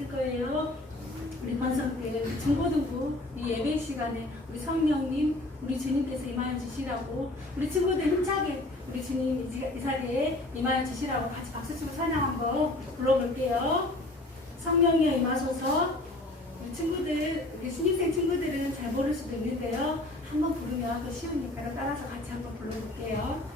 있을 거예요. 우리 권성대 중고등부 이 예배 시간에 우리 성령님, 우리 주님께서 임하여 주시라고, 우리 친구들 힘차게 우리 주님 이 자리에 임하여 주시라고 같이 박수치고 찬양 한번 불러볼게요. 성령이여 임하소서. 우리 친구들, 우리 신입생 친구들은 잘 모를 수도 있는데요. 한번 부르면 더 쉬우니까요. 따라서 같이 한번 불러볼게요.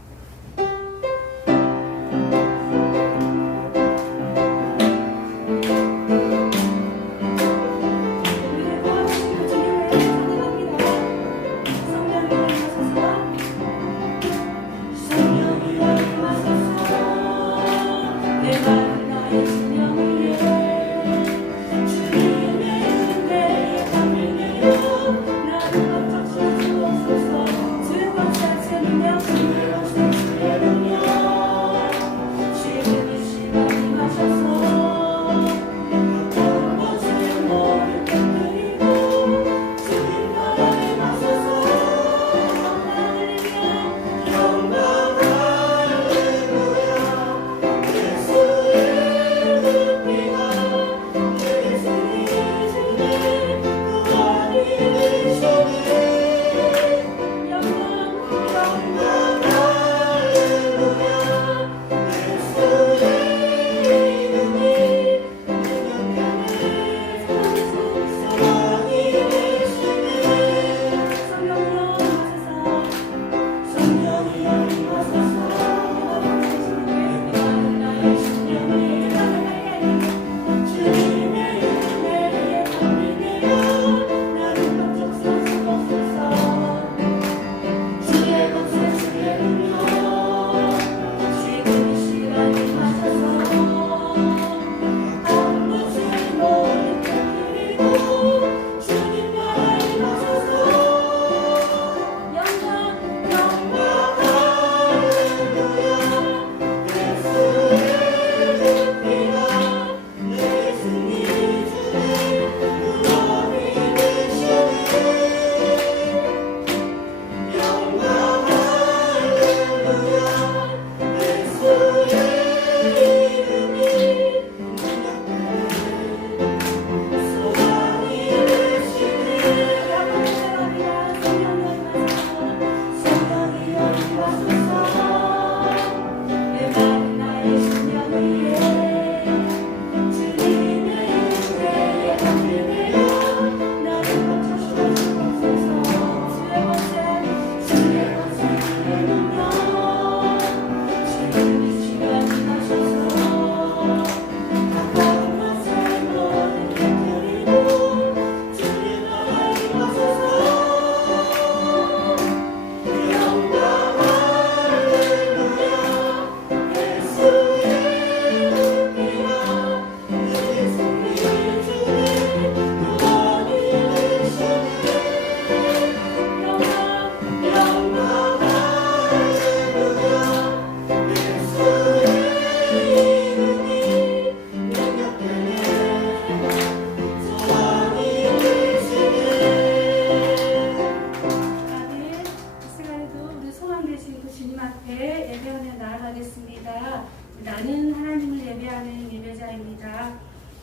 나는 하나님을 예배하는 예배자입니다.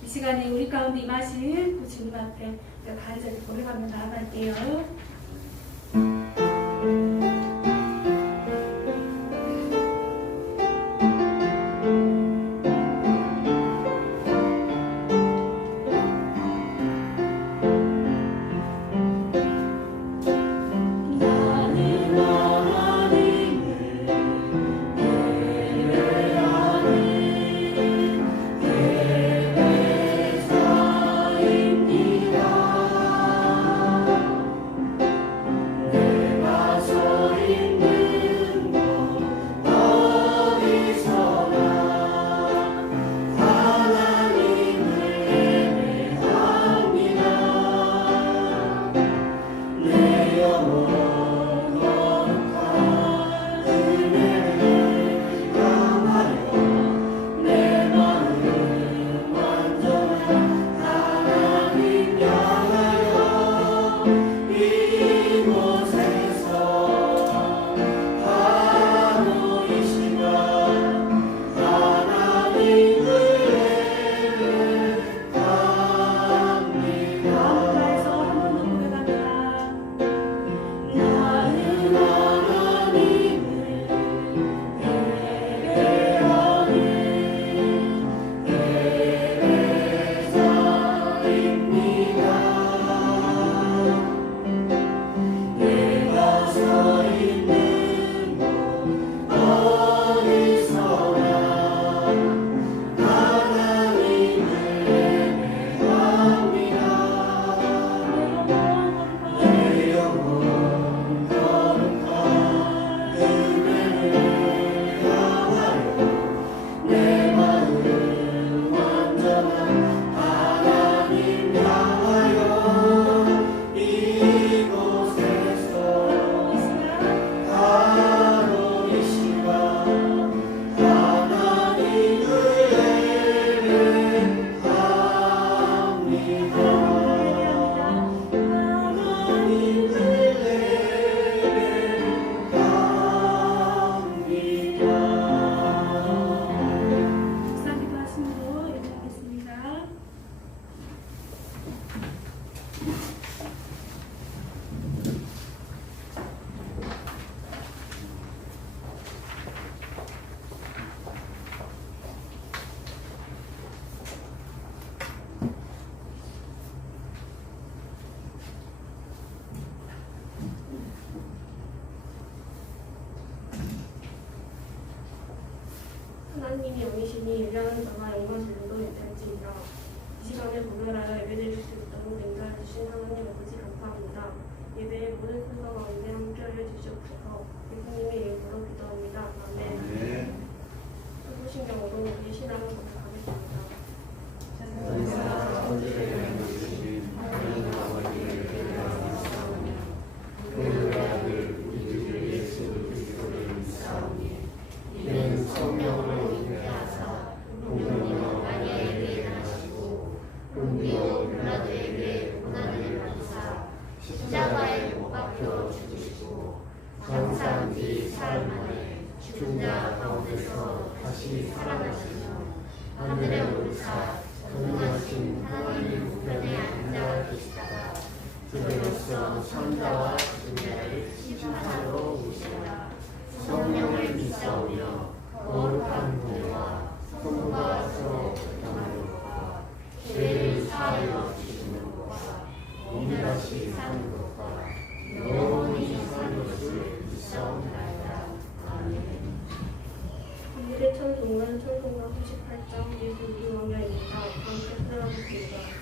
이 시간에 우리 가운데 임하실 그 주님 앞에 간절히 고백하며 나아갈게요. 하나님이 영이시니 유량한 자가 영광실로도 될지니라. 이 시간에 구별하여 예배드릴 수 있도록 인도해 주신 하나님 아버지 감사합니다. 예배의 모든 순서 가운데 함께하여 주시옵소서. 예수님의 이름으로 기도합니다. 아멘. 사도신경으로 우리 신앙을 고백하겠습니다. 이는 성령으로 잉태하사 동정녀 마리아에게 나시고 본디오 빌라도에게 고난을 받으사 십자가에 못 박혀 죽으시고 장사한 뒤 사흘 만에 죽은 자 가운데서 다시 살아나시며 하늘에 오르사 전능하신 하나님 우편에 앉아 계시다가 저희로서 천자와 죽은 자를 심판하러 오시리라. 성령을 믿사오며 거룩한 교회와 성도가 서로 교통하는 것과 죄를 사하여 주시는 것과 오늘같이 사는 것과 영원히 사는 것을 믿사옵나이다. 아멘. 오늘의 찬송은 찬송가 98장 예수 우리 왕야입니다. 함께 들어보겠습니다.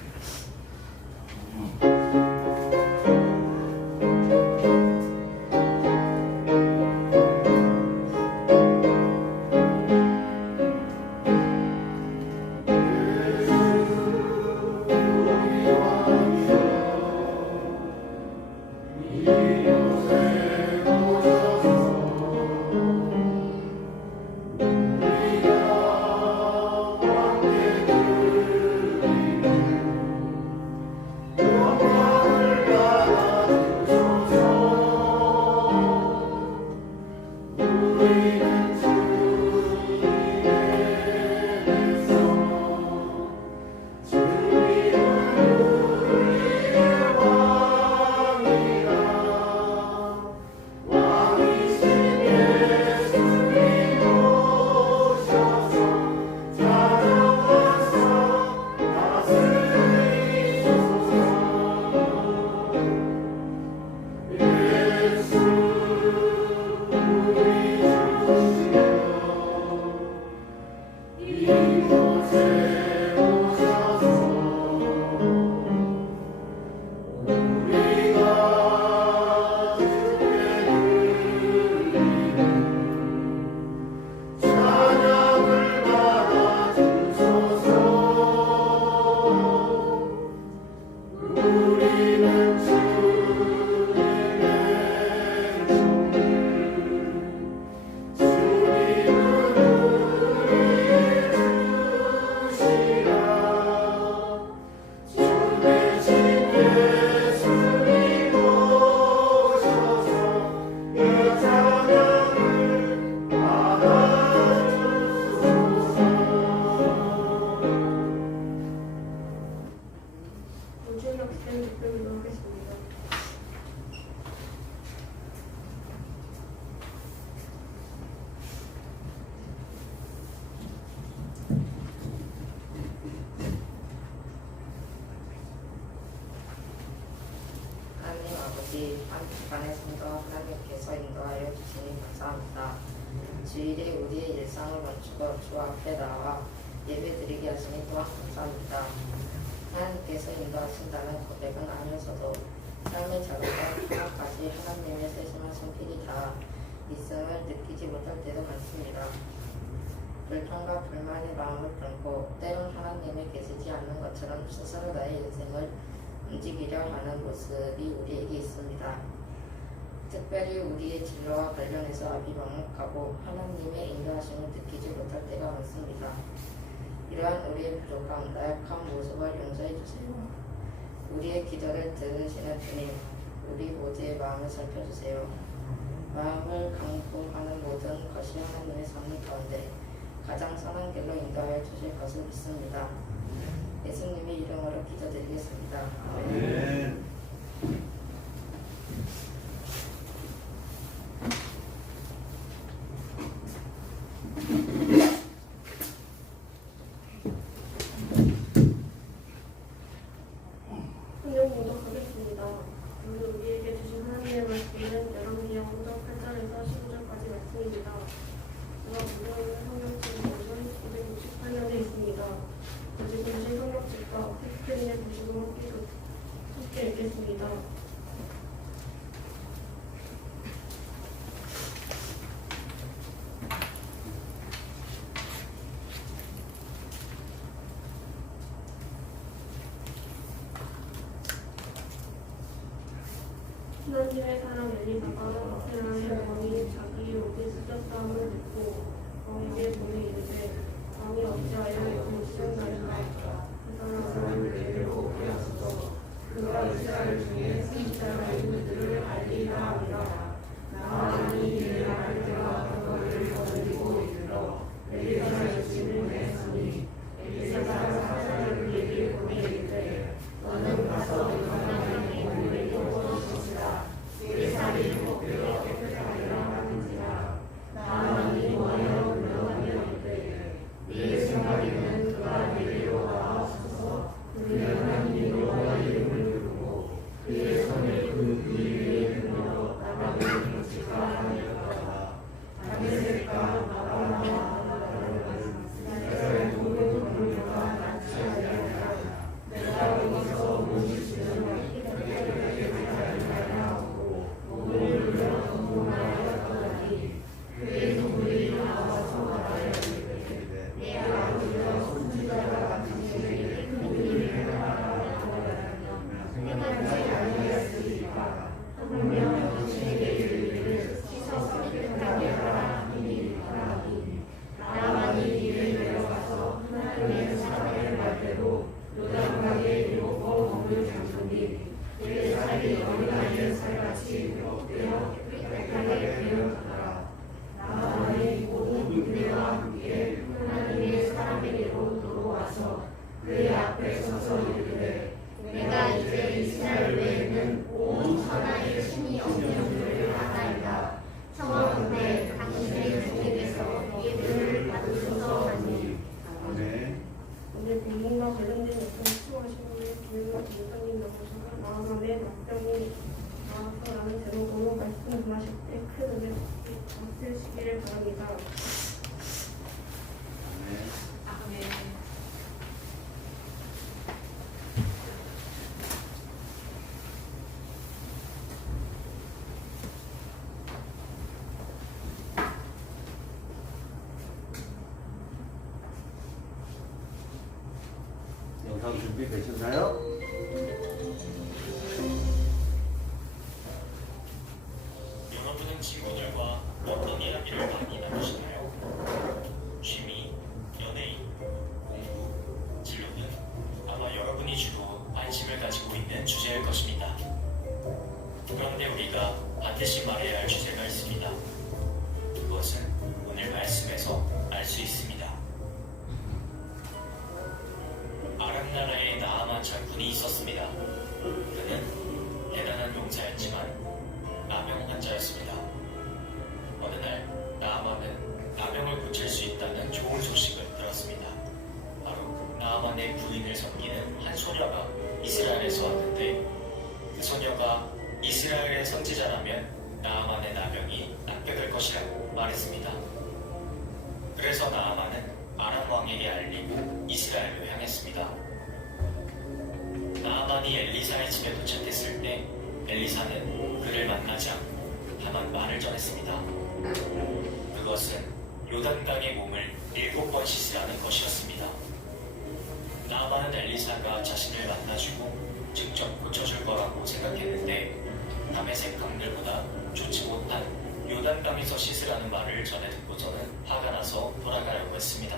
한국판의 성도 하나님께서 인도하여 주시니 감사합니다. 주일에 우리의 일상을 멈추고 주 앞에 나와 예배드리게 하시니 또한 감사합니다. 하나님께서 인도하신다는 고백은 아니어서도 삶의 작은 것 하나까지 하나님의 세심한 손길이 닿아 있음을 느끼지 못할 때도 많습니다. 불평과 불만의 마음을 품고 때론 하나님이 계시지 않는 것처럼 스스로 나의 인생을 움직이려 하는 모습이 우리에게 있습니다. 특별히 우리의 진로와 관련해서 아비방목하고 하나님의 인도하심을 느끼지 못할 때가 많습니다. 이러한 우리의 부족함, 나약한 모습을 용서해 주세요. 우리의 기도를 들으시는 주님, 우리 모두의 마음을 살펴주세요. 마음을 강구하는 모든 것이 하나님의 섭리 가운데 가장 선한 길로 인도하여 주실 것을 믿습니다. 예수님의 이름으로 기도드리겠습니다. 아멘. 성경 공독하겠습니다. 오늘 우리에게 주신 하나님의 말씀은 열왕기하 5장 8절에서 15절까지 말씀입니다. 제가 보고 있는 성경책은 1968년에 있습니다. 가지고 계신 성경책과 스크린에 보시고 함께 읽겠습니다. 하나님의 사람 엘리사가 이스라엘 왕이 자기 옷에 찢었다함을 듣고 왕에게 보내 이르되 왕이 어찌하여 이렇게 찢었나이까. 그 사람은 내게로 오게하소서. 그가 이스라엘 중에 선지자가 있는들을 알리라 하니라. 나아만이 이를 알 때와 그거를 거느리고 이르러 엘리사의 집을 내었으니 엘리사가 사자를 그에게 보내 이르되 너는 가서 일어나는 몸을 입고 살이 먹되어 깨끗하리라 하는지라. 나아만이 원하여 물러가며 이르되 네 생각에는 그가 내게로 나와서서 그의 하나님 여호와의 이름을 부르고 그의 손을 그 위에 들어 나방을 묻힐까 하니까. 다메섹과 나방과 이스라엘 모든 공유가 많지 아니하리라. 내가 여기서 무엇을 지으면 그의 눈물이 나와서 말하여 이르되 내 아버지와 선지자가 같은 일에 큰 일을 행하라 하더라며 행하지 아니하였으리까. 하물며 당신에게 이르기를 씻어서 깨끗하게 하라 하니라. 나아만이 이를 내려가서 하나님의 사람의 말대로 요단강에 7번 몸을 잠그니 그의 살이 어린아이의 살같이 회복되어 깨끗하게 되었더라. 나아만이 모든 군대와 함께 하나님의 사람에게로 돌아와서 그의 앞에 서서 이르되 내가 이제 이스라엘 외에는 온 천하의 신이 없는 줄을 아나이다. 청하건대 당신의 주님께서 예배를 받으소서 하니. 아멘. 오늘 본문과 관련된 어떤 수하신 분의 기회가 목사님 나오셔서 나아만의 막병이 나와서라는 제목으로 말씀 전하실 때 큰 은혜 받으시기를 바랍니다. 아멘. 영상 준비되셨나요? 여러분은 친구들과 어떤 이야기를 많이 나누시나요? 취미, 연예인, 공부, 진로는 아마 여러분이 주로 관심을 가지고 있는 주제일 것입니다. 그런데 우리가 반드시 말해야 할 주제가 있습니다. 그것은 오늘 말씀에서 알 수 있습니다. 아람 나라에 나아만 장군이 있었습니다. 그는 대단한 용사였지만 나병 환자였습니다. 어느 날 나아만은 나병을 고칠 수 있다는 좋은 소식을 들었습니다. 바로 나아만의 부인을 섬기는 한 소녀가 이스라엘에서 왔는데 그 소녀가 이스라엘의 선지자라면 나아만의 나병이 낫게 될 것이라고 말했습니다. 그래서 나아만은 아람 왕에게 알리고 이스라엘로 향했습니다. 나아만이 엘리사의 집에 도착했을 때 엘리사는 그를 만나지 않고 다만 말을 전했습니다. 그것은 요단강의 몸을 7번 씻으라는 것이었습니다. 나아만은 엘리사가 자신을 만나주고 직접 고쳐줄 거라고 생각했는데 다메섹 강들보다 좋지 못한 요단강에서 씻으라는 말을 전해 듣고서는 화가 나서 돌아가려고 했습니다.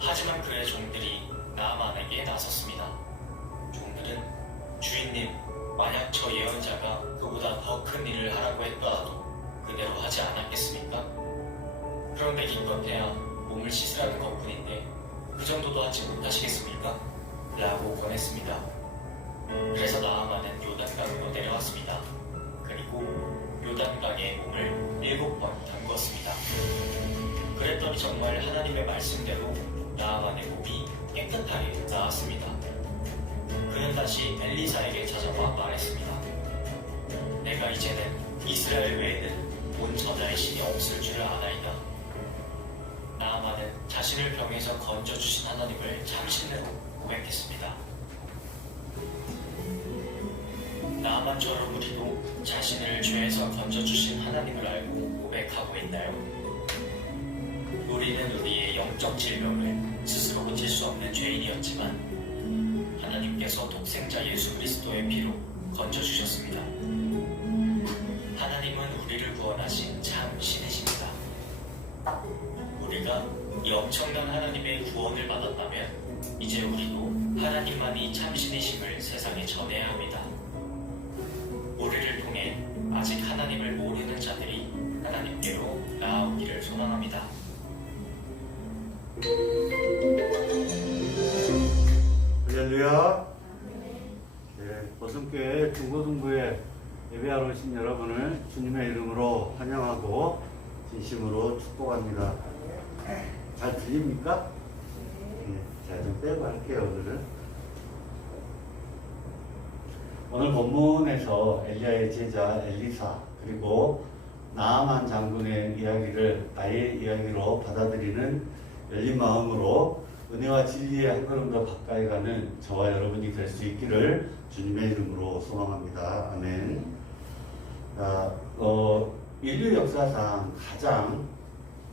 하지만 그의 종들이 나아만에게 나섰습니다. 사람들은 주인님, 만약 저 예언자가 그보다 더 큰 일을 하라고 했더라도 그대로 하지 않았겠습니까? 그런데 기껏해야 몸을 씻으라는 것뿐인데 그 정도도 하지 못하시겠습니까? 라고 권했습니다. 그래서 나아만은 요단강으로 내려왔습니다. 그리고 요단강에 몸을 7번 담궜습니다. 그랬더니 정말 하나님의 말씀대로 나아만의 몸이 깨끗하게 나았습니다. 그는 다시 엘리사에게 찾아와 말했습니다. 내가 이제는 이스라엘 외에는 온 천하의 신이 없을 줄을 아나이다. 나아만은 자신을 병에서 건져주신 하나님을 참신으로 고백했습니다. 나아만처럼 우리도 자신을 죄에서 건져주신 하나님을 알고 고백하고 있나요? 우리는 우리의 영적 질병을 스스로 고칠 수 없는 죄인이었지만 하나님께서 독생자 예수 그리스도의 피로 건져주셨습니다. 하나님은 우리를 구원하신 참 신이십니다. 우리가 이 엄청난 하나님의 구원을 받았다면 이제 우리도 하나님만이 참 신이심을 세상에 전해야 합니다. 우리를 통해 아직 하나님을 모르는 자들이 하나님께로 나아오기를 소망합니다. 할렐루야. 보성교회 중고등부에 예배하러 오신 여러분을 주님의 이름으로 환영하고 진심으로 축복합니다. 잘 들립니까? 자, 좀 빼고 할게요, 오늘은. 오늘 본문에서 엘리야의 제자 엘리사 그리고 나아만 장군의 이야기를 나의 이야기로 받아들이는 열린 마음으로 은혜와 진리의 한 걸음 더 가까이 가는 저와 여러분이 될 수 있기를 주님의 이름으로 소망합니다. 아멘. 인류 역사상 가장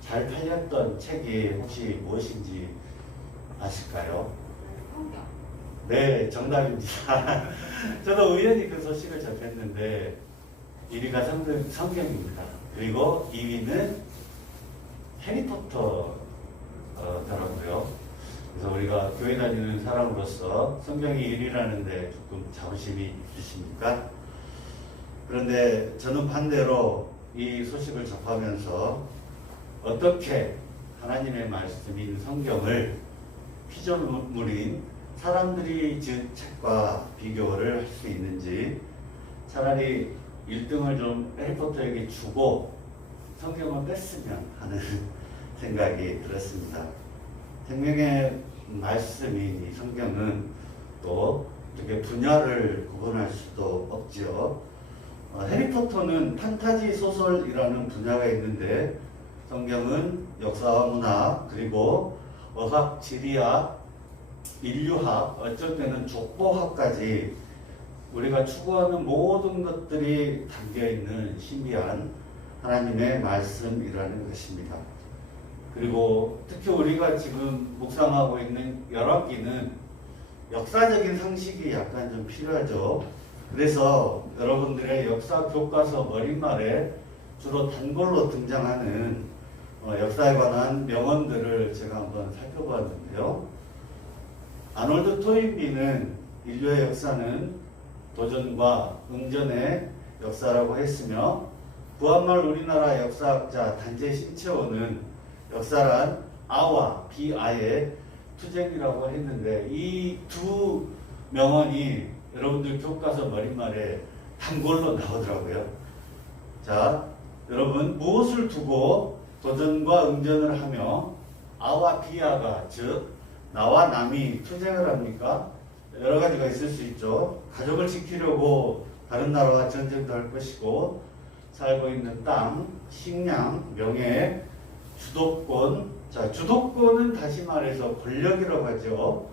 잘 팔렸던 책이 혹시 무엇인지 아실까요? 네, 정답입니다. 저도 우연히 그 소식을 접했는데 1위가 성경입니다. 그리고 2위는 해리포터더라고요. 그래서 우리가 교회 다니는 사람으로서 성경이 1위라는데 조금 자부심이 있으십니까? 그런데 저는 반대로 이 소식을 접하면서 어떻게 하나님의 말씀인 성경을 피조물인 사람들이 지은 책과 비교를 할 수 있는지, 차라리 1등을 좀 해리포터에게 주고 성경을 뺐으면 하는 생각이 들었습니다. 생명의 말씀인 이 성경은 또 이렇게 분야를 구분할 수도 없죠. 해리포터는 판타지 소설이라는 분야가 있는데 성경은 역사와 문화 그리고 어학, 지리학, 인류학, 어쩔 때는 족보학까지 우리가 추구하는 모든 것들이 담겨있는 신비한 하나님의 말씀이라는 것입니다. 그리고 특히 우리가 지금 묵상하고 있는 열왕기는 역사적인 상식이 약간 좀 필요하죠. 그래서 여러분들의 역사 교과서 머릿말에 주로 단골로 등장하는 역사에 관한 명언들을 제가 한번 살펴보았는데요. 아놀드 토인비는 인류의 역사는 도전과 응전의 역사라고 했으며 부한말 우리나라 역사학자 단재 신채호는 역사란 아와 비아의 투쟁이라고 했는데 이 두 명언이 여러분들 교과서 머릿말에 단골로 나오더라고요. 자, 여러분 무엇을 두고 도전과 응전을 하며 아와 비아가 즉 나와 남이 투쟁을 합니까? 여러 가지가 있을 수 있죠. 가족을 지키려고 다른 나라와 전쟁도 할 것이고 살고 있는 땅, 식량, 명예, 주도권. 자, 주도권은 다시 말해서 권력이라고 하죠.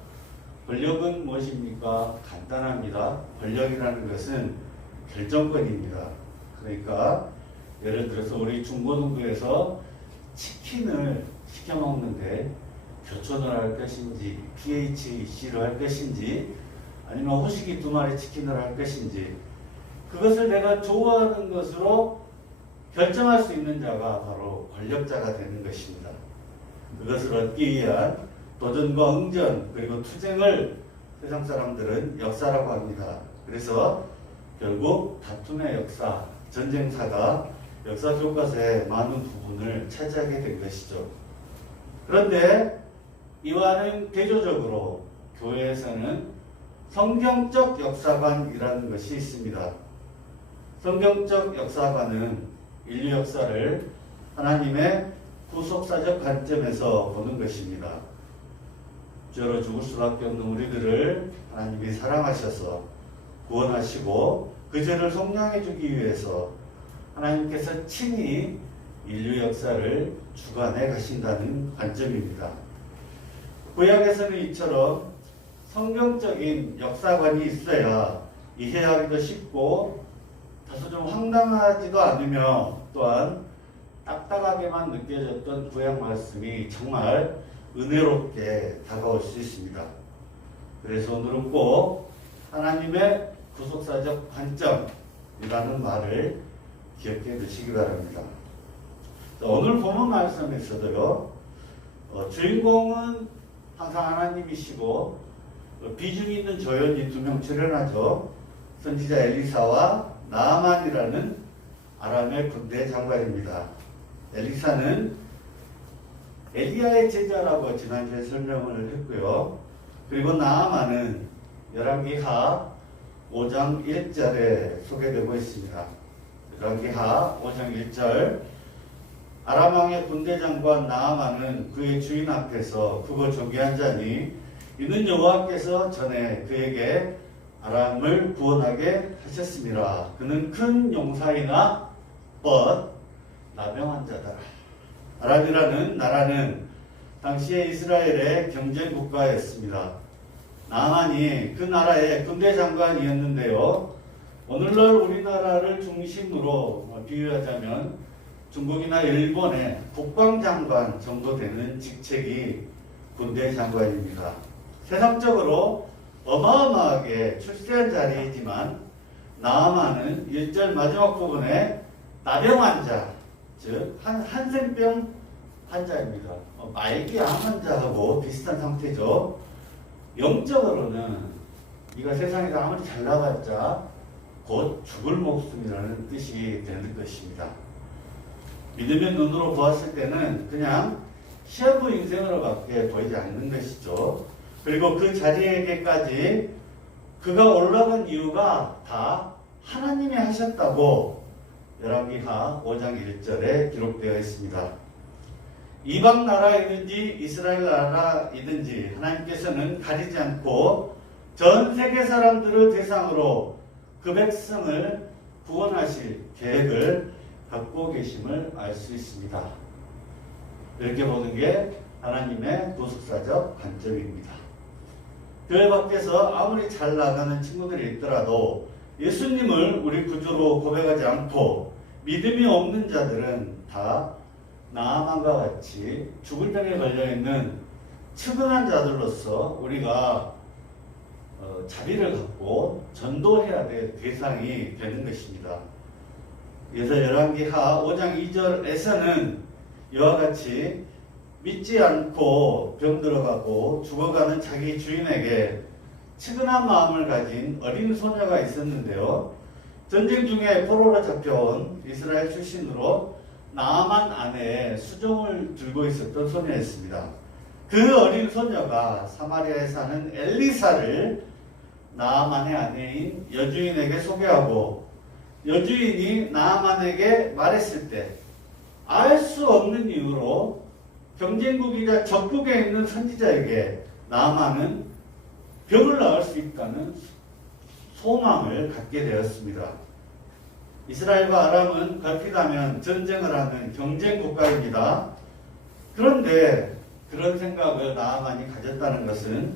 권력은 무엇입니까? 간단합니다. 권력이라는 것은 결정권입니다. 그러니까 예를 들어서 우리 중고등부에서 치킨을 시켜 먹는데 교촌을 할 것인지 PHC를 할 것인지 아니면 호식이 2마리 치킨을 할 것인지 그것을 내가 좋아하는 것으로 결정할 수 있는 자가 바로 권력자가 되는 것입니다. 그것을 얻기 위한 도전과 응전 그리고 투쟁을 세상 사람들은 역사라고 합니다. 그래서 결국 다툼의 역사, 전쟁사가 역사 교과서의 많은 부분을 차지하게 된 것이죠. 그런데 이와는 대조적으로 교회에서는 성경적 역사관이라는 것이 있습니다. 성경적 역사관은 인류 역사를 하나님의 구속사적 관점에서 보는 것입니다. 죄로 죽을 수밖에 없는 우리들을 하나님이 사랑하셔서 구원하시고 그 죄를 속량해 주기 위해서 하나님께서 친히 인류 역사를 주관해 가신다는 관점입니다. 구약에서는 이처럼 성경적인 역사관이 있어야 이해하기도 쉽고 다소 좀 황당하지도 않으며 또한 딱딱하게만 느껴졌던 구약 말씀이 정말 은혜롭게 다가올 수 있습니다. 그래서 오늘은 꼭 하나님의 구속사적 관점이라는 말을 기억해 두시기 바랍니다. 오늘 본문 말씀에서도요, 주인공은 항상 하나님이시고 비중 있는 조연이 2명 출연하죠. 선지자 엘리사와 나아만이라는 아람의 군대 장관입니다. 엘리사는 엘리야의 제자라고 지난주에 설명을 했고요. 그리고 나아만은 열왕기하 5장 1절에 소개되고 있습니다. 열왕기하 5장 1절 아람 왕의 군대 장관 나아만은 그의 주인 앞에서 크고 존귀한 자니 이는 여호와께서 전에 그에게 아람을 구원하게 하셨습니다. 그는 큰 용사이나 나병한 자다. 아람이라는 나라는 당시의 이스라엘의 경쟁 국가였습니다. 나아만이 그 나라의 군대 장관이었는데요. 오늘날 우리나라를 중심으로 비유하자면 중국이나 일본의 국방장관 정도 되는 직책이 군대 장관입니다. 세상적으로 어마어마하게 출세한 자리이지만 나아만은 1절 마지막 부분에 나병 환자, 즉 한센병 환자입니다. 말기 암 환자하고 비슷한 상태죠. 영적으로는 네가 세상에서 아무리 잘 나갔자 곧 죽을 목숨이라는 뜻이 되는 것입니다. 믿음의 눈으로 보았을 때는 그냥 시한부 인생으로밖에 보이지 않는 것이죠. 그리고 그 자리에게까지 그가 올라간 이유가 다 하나님이 하셨다고 열왕기하 5장 1절에 기록되어 있습니다. 이방 나라이든지 이스라엘 나라이든지 하나님께서는 가리지 않고 전 세계 사람들을 대상으로 그 백성을 구원하실 계획을 갖고 계심을 알 수 있습니다. 이렇게 보는 게 하나님의 구속사적 관점입니다. 교회 밖에서 아무리 잘 나가는 친구들이 있더라도 예수님을 우리 구주로 고백하지 않고 믿음이 없는 자들은 다 나아만과 같이 죽을 병에 걸려있는 측은한 자들로서 우리가 자비를 갖고 전도해야 될 대상이 되는 것입니다. 그래서 열왕기하 5장 2절에서는 이와 같이 믿지 않고 병들어가고 죽어가는 자기 주인에게 측은한 마음을 가진 어린 소녀가 있었는데요. 전쟁 중에 포로로 잡혀온 이스라엘 출신으로 나아만 아내의 수종을 들고 있었던 소녀였습니다. 그 어린 소녀가 사마리아에 사는 엘리사를 나아만의 아내인 여주인에게 소개하고 여주인이 나아만에게 말했을 때 알 수 없는 이유로 경쟁국이자 적국에 있는 선지자에게 나아만은 병을 나을 수 있다는 소망을 갖게 되었습니다. 이스라엘과 아람은 걸핏하면 전쟁을 하는 경쟁 국가입니다. 그런데 그런 생각을 나아만이 가졌다는 것은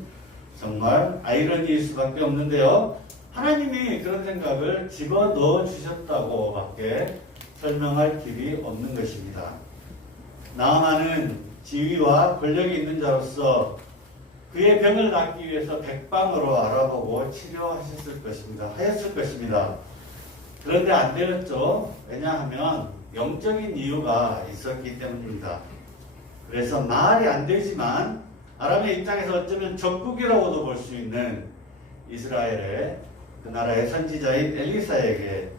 정말 아이러니일 수밖에 없는데요. 하나님이 그런 생각을 집어넣어 주셨다고 밖에 설명할 길이 없는 것입니다. 나아만은 지위와 권력이 있는 자로서 그의 병을 낫기 위해서 백방으로 알아보고 치료하셨을 것입니다. 그런데 안 되었죠. 왜냐하면 영적인 이유가 있었기 때문입니다. 그래서 말이 안 되지만 아람의 입장에서 어쩌면 적국이라고도 볼 수 있는 이스라엘의 그 나라의 선지자인 엘리사에게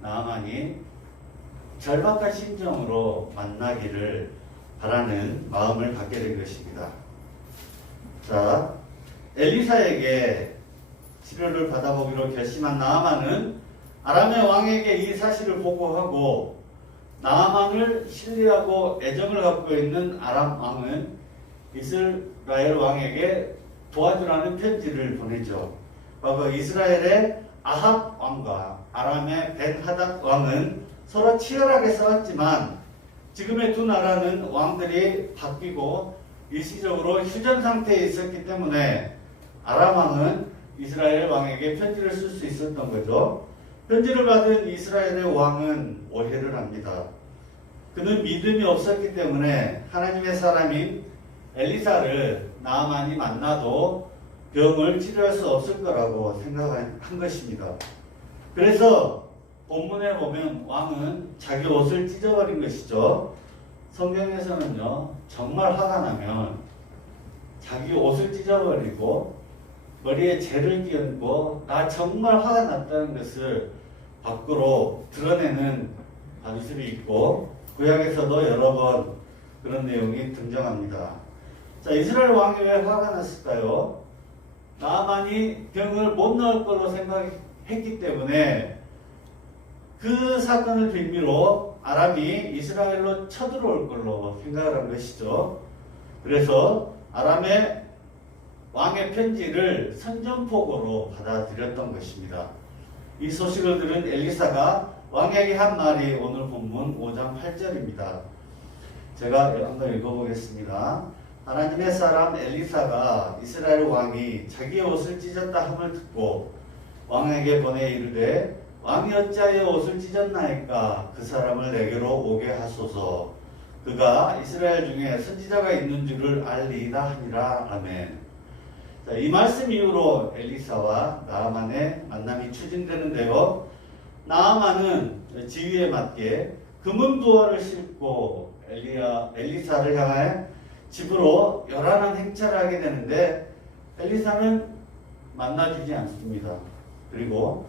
나아만이 절박한 심정으로 만나기를 바라는 마음을 갖게 된 것입니다. 자, 엘리사에게 치료를 받아보기로 결심한 나아만은 아람의 왕에게 이 사실을 보고하고 나아만을 신뢰하고 애정을 갖고 있는 아람 왕은 이스라엘 왕에게 도와주라는 편지를 보내죠. 과거 이스라엘의 아합 왕과 아람의 벤하닷 왕은 서로 치열하게 싸웠지만 지금의 두 나라는 왕들이 바뀌고 일시적으로 휴전 상태에 있었기 때문에 아람 왕은 이스라엘 왕에게 편지를 쓸 수 있었던 거죠. 편지를 받은 이스라엘의 왕은 오해를 합니다. 그는 믿음이 없었기 때문에 하나님의 사람인 엘리사를 나아만이 만나도 병을 치료할 수 없을 거라고 생각한 것입니다. 그래서 본문에 보면 왕은 자기 옷을 찢어버린 것이죠. 성경에서는요, 정말 화가 나면 자기 옷을 찢어버리고 머리에 재를 끼얹고 나 정말 화가 났다는 것을 밖으로 드러내는 반술이 있고 구약에서도 여러 번 그런 내용이 등장합니다. 자, 이스라엘 왕이 왜 화가 났을까요? 나아만이 병을 못 나을 걸로 생각했기 때문에 그 사건을 빌미로 아람이 이스라엘로 쳐들어올 걸로 생각을 한 것이죠. 그래서 아람의 왕의 편지를 선전포고로 받아들였던 것입니다. 이 소식을 들은 엘리사가 왕에게 한 말이 오늘 본문 5장 8절입니다. 제가 한번 읽어보겠습니다. 하나님의 사람 엘리사가 이스라엘 왕이 자기의 옷을 찢었다 함을 듣고 왕에게 보내 이르되 왕이 어찌하여 옷을 찢었나이까 그 사람을 내게로 오게 하소서. 그가 이스라엘 중에 선지자가 있는 줄을 알리이다 하니라. 아멘. 자, 이 말씀 이후로 엘리사와 나아만의 만남이 추진되는데요. 나아만은 지위에 맞게 금은 부화를 싣고 엘리사를 향해 집으로 요란한 행차를 하게 되는데 엘리사는 만나주지 않습니다. 그리고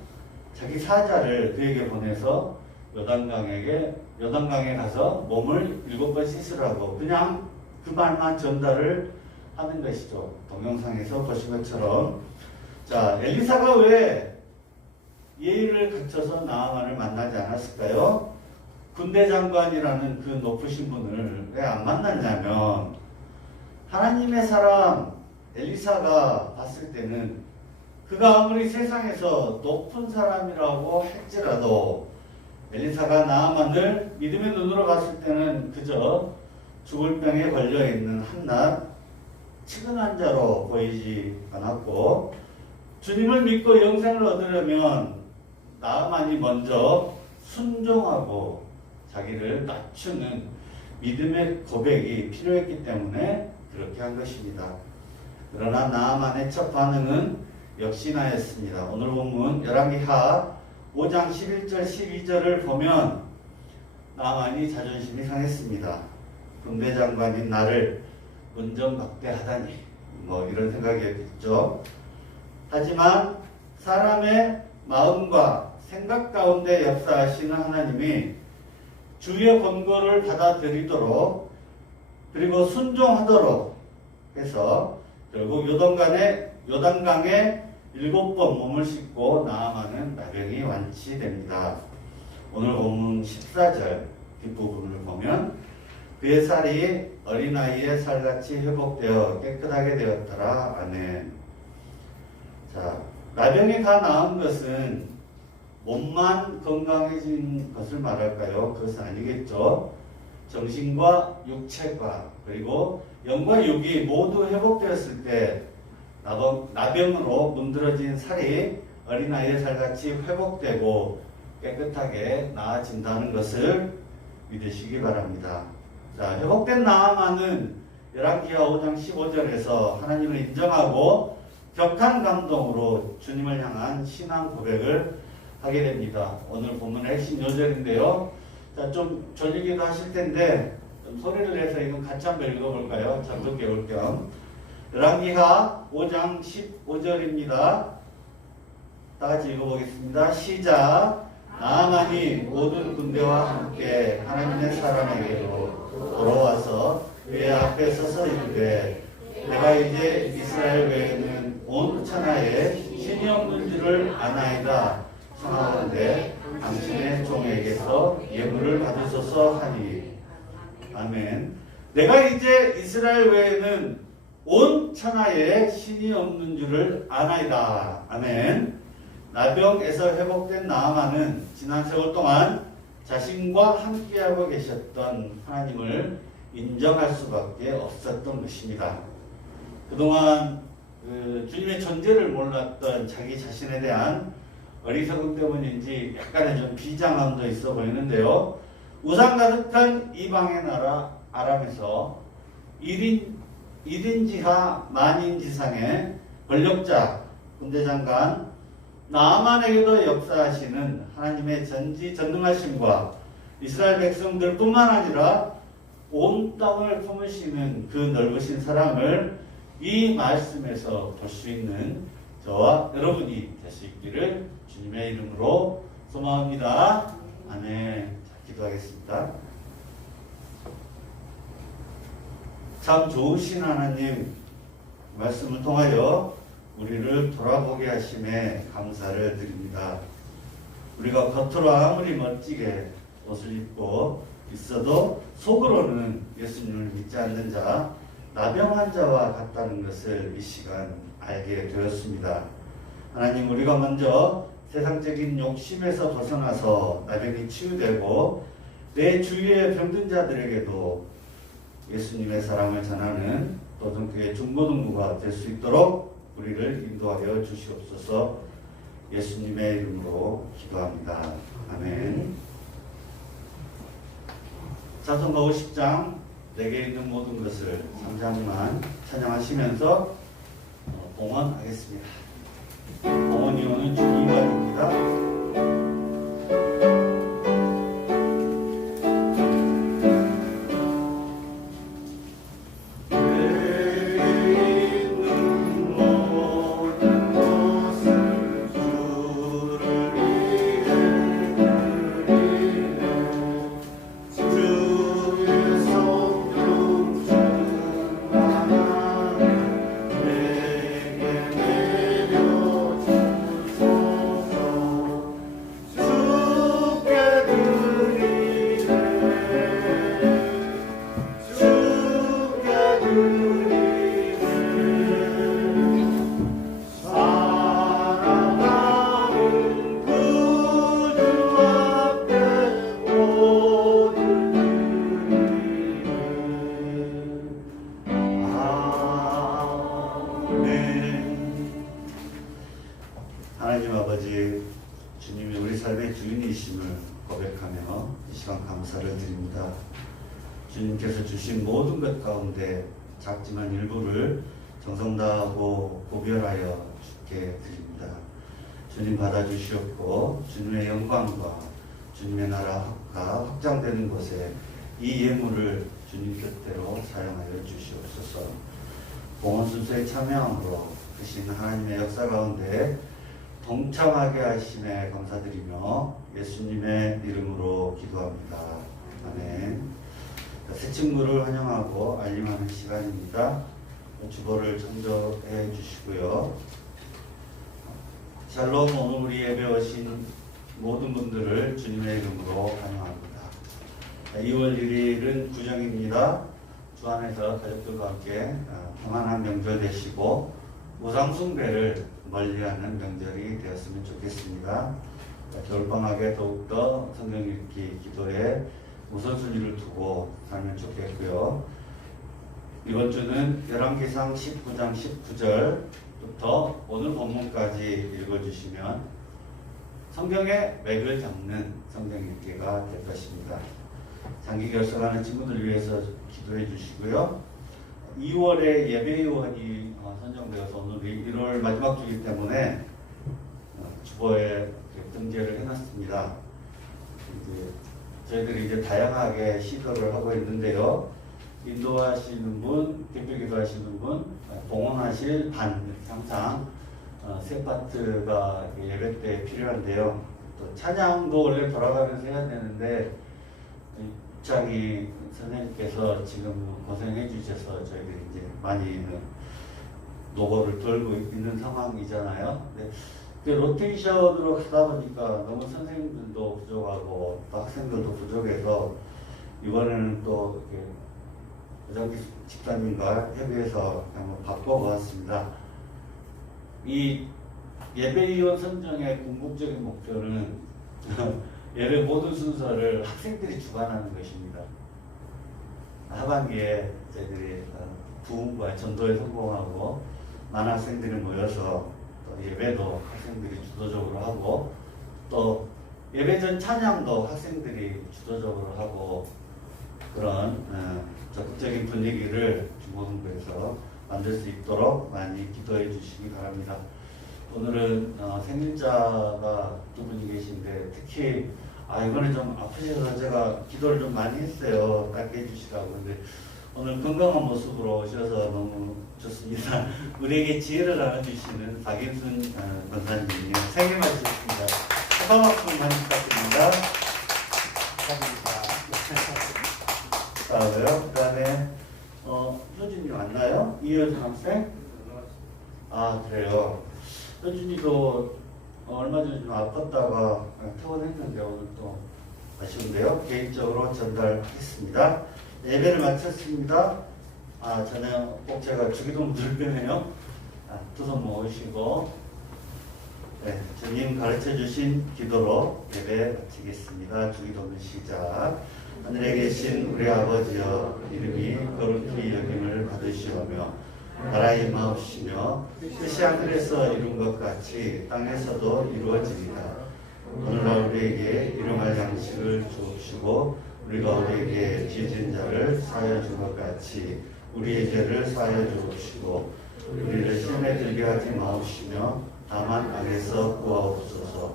자기 사자를 그에게 보내서 요단강에 가서 몸을 7번 씻으라고 그냥 그 말만 전달을 하는 것이죠. 동영상에서 보신 것처럼. 자, 엘리사가 왜 예의를 갖춰서 나아만을 만나지 않았을까요? 군대 장관이라는 그 높으신 분을 왜 안 만났냐면 하나님의 사람 엘리사가 봤을 때는 그가 아무리 세상에서 높은 사람이라고 할지라도 엘리사가 나아만을 믿음의 눈으로 봤을 때는 그저 죽을 병에 걸려있는 한낱 치근한 자로 보이지 않았고 주님을 믿고 영생을 얻으려면 나아만이 먼저 순종하고 자기를 낮추는 믿음의 고백이 필요했기 때문에 그렇게 한 것입니다. 그러나 나아만의 첫 반응은 역시나였습니다. 오늘 본문 열왕기하 5장 11절 12절을 보면 나아만이 자존심이 상했습니다. 군대 장관인 나를 운전박대하다니 이런 생각이었겠죠. 하지만 사람의 마음과 생각 가운데 역사하시는 하나님이 주의 권고를 받아들이도록 그리고 순종하도록 해서 결국 요단강에 7번 몸을 씻고 나아만은 나병이 완치됩니다. 오늘 본문 14절 뒷부분을 보면 그의 살이 어린아이의 살같이 회복되어 깨끗하게 되었더라. 아멘. 자, 나병이 다 나은 것은 몸만 건강해진 것을 말할까요? 그것은 아니겠죠. 정신과 육체가 그리고 영과 육이 모두 회복되었을 때 나병으로 문드러진 살이 어린아이의 살같이 회복되고 깨끗하게 나아진다는 것을 믿으시기 바랍니다. 자, 회복된 나아만은 열왕기하 5장 15절에서 하나님을 인정하고 격한 감동으로 주님을 향한 신앙 고백을 하게 됩니다. 오늘 본문의 핵심 요절인데요. 자, 좀 졸리기도 하실 텐데 좀 소리를 내서 이건 같이 한번 읽어볼까요? 잠도 깨울 겸. 열왕기하 5장 15절입니다. 다 같이 읽어보겠습니다. 시작. 나아만이 모든 군대와 함께 하나님의 사람에게로 돌아와서 그의 앞에 서서 이르되 내가 이제 이스라엘 외에는 온 천하에 신이 없는 줄을 아나이다. 청하건대 당신의 종에게서 예물을 받으소서 하니. 아멘. 내가 이제 이스라엘 외에는 온 천하에 신이 없는 줄을 아나이다. 아멘. 나병에서 회복된 나아만은 지난 세월 동안 자신과 함께하고 계셨던 하나님을 인정할 수밖에 없었던 것입니다. 그동안 주님의 존재를 몰랐던 자기 자신에 대한 어리석음 때문인지 약간의 좀 비장함도 있어 보이는데요. 우상 가득한 이방의 나라 아람에서 1인지하 만인지상의 권력자 군대장관 나아만에게도 역사하시는 하나님의 전지전능하심과 이스라엘 백성들뿐만 아니라 온 땅을 품으시는 그 넓으신 사랑을 이 말씀에서 볼 수 있는 저와 여러분이 될 수 있기를 주님의 이름으로 소망합니다. 아멘. 자, 기도하겠습니다. 참 좋으신 하나님 말씀을 통하여 우리를 돌아보게 하심에 감사를 드립니다. 우리가 겉으로 아무리 멋지게 옷을 입고 있어도 속으로는 예수님을 믿지 않는 자, 나병한 자와 같다는 것을 이 시간 알게 되었습니다. 하나님, 우리가 먼저 세상적인 욕심에서 벗어나서 나병이 치유되고 내 주위의 병든 자들에게도 예수님의 사랑을 전하는 도전교회 중고등부가 될 수 있도록 우리를 인도하여 주시옵소서. 예수님의 이름으로 기도합니다. 아멘. 자son가 50장 내게 있는 모든 것을 3장만 찬양하시면서 봉헌하겠습니다. 봉헌 이유는 주 2번입니다. 하나님 아버지, 주님이 우리 삶의 주인이심을 고백하며 이 시간 감사를 드립니다. 주님께서 주신 모든 것 가운데 작지만 일부를 정성 다하고 구별하여 주께 드립니다. 주님 받아주시옵고 주님의 영광과 주님의 나라가 확장되는 곳에 이 예물을 주님 뜻대로 사용하여 주시옵소서. 봉헌 순서에 참여함으로 크신 하나님의 역사 가운데 동참하게 하심에 감사드리며 예수님의 이름으로 기도합니다. 아멘. 새 친구를 환영하고 알림하는 시간입니다. 주보를 청정해 주시고요. 샬롬, 오늘 우리 예배 오신 모든 분들을 주님의 이름으로 환영합니다. 2월 1일은 구정입니다. 주 안에서 가족들과 함께 평안한 명절 되시고 우상숭배를 멀리하는 명절이 되었으면 좋겠습니다. 겨울방학에 더욱더 성경 읽기 기도에 우선순위를 두고 살면 좋겠고요. 이번 주는 열왕기상 19장 19절부터 오늘 본문까지 읽어주시면 성경의 맥을 잡는 성경 읽기가 될 것입니다. 장기 결석하는 친구들 위해서 기도해 주시고요. 2월에 예배요원이 선정되어서 오늘이 1월 마지막 주이기 때문에 주보에 등재를 해놨습니다. 저희들이 이제 다양하게 시도를 하고 있는데요. 인도하시는 분, 대표기도 하시는 분, 봉헌하실 반, 항상 세 파트가 예배 때 필요한데요. 또 찬양도 원래 돌아가면서 해야 되는데 입장이 선생님께서 지금 고생해 주셔서 저희들이 이제 많이 노고를 돌고 있는 상황이잖아요. 근데 로테이션으로 하다 보니까 너무 선생님들도 부족하고 또 학생들도 부족해서 이번에는 또 이렇게 여장기 집사님과 협의해서 한번 바꿔보았습니다. 이 예배위원 선정의 궁극적인 목표는 예배 모든 순서를 학생들이 주관하는 것입니다. 하반기에 저희들이 부흥과 전도에 성공하고 많은 학생들이 모여서 또 예배도 학생들이 주도적으로 하고 또 예배 전 찬양도 학생들이 주도적으로 하고 그런 적극적인 분위기를 중고등부에서 만들 수 있도록 많이 기도해 주시기 바랍니다. 오늘은 생일자가 두 분이 계신데 특히 이번에 좀 아프셔서 제가 기도를 좀 많이 했어요. 닦게 해주시라고. 근데 오늘 건강한 모습으로 오셔서 너무 좋습니다. 우리에게 지혜를 나눠주시는 박인순 권사님이 생일 맞으셨습니다. 축하 박수 많이 부탁드립니다. 감사합니다. 그 다음에 효준이 왔나요? 이효준 학생? 그래요. 효준이도 얼마 전에 좀 아팠다가 퇴원했는데 오늘 또 아쉬운데요. 개인적으로 전달하겠습니다. 예배를 마쳤습니다. 저는 꼭 제가 주기도문 늘 빼네요. 두 손 모으시고 주님 가르쳐 주신 기도로 예배 마치겠습니다. 주기도문 시작. 하늘에 계신 우리 아버지여, 이름이 거룩히 여김을 받으시오며 나라의 마옵시며 뜻이 하늘에서 이룬 것 같이 땅에서도 이루어집니다. 오늘날 우리에게 일용할 양식을 주옵시고 우리가 우리에게 죄진 자를 사하여 준 것 같이 우리의 죄를 사하여 주옵시고 우리를 시험에 들게 하지 마옵시며 다만 악에서 구하옵소서.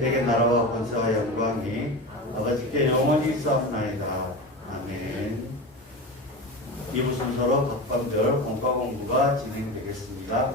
내게 나라와 권세와 영광이 아버지께 영원히 있사옵나이다. 아멘. 2부 순서로 각반별 공과 공부가 진행되겠습니다.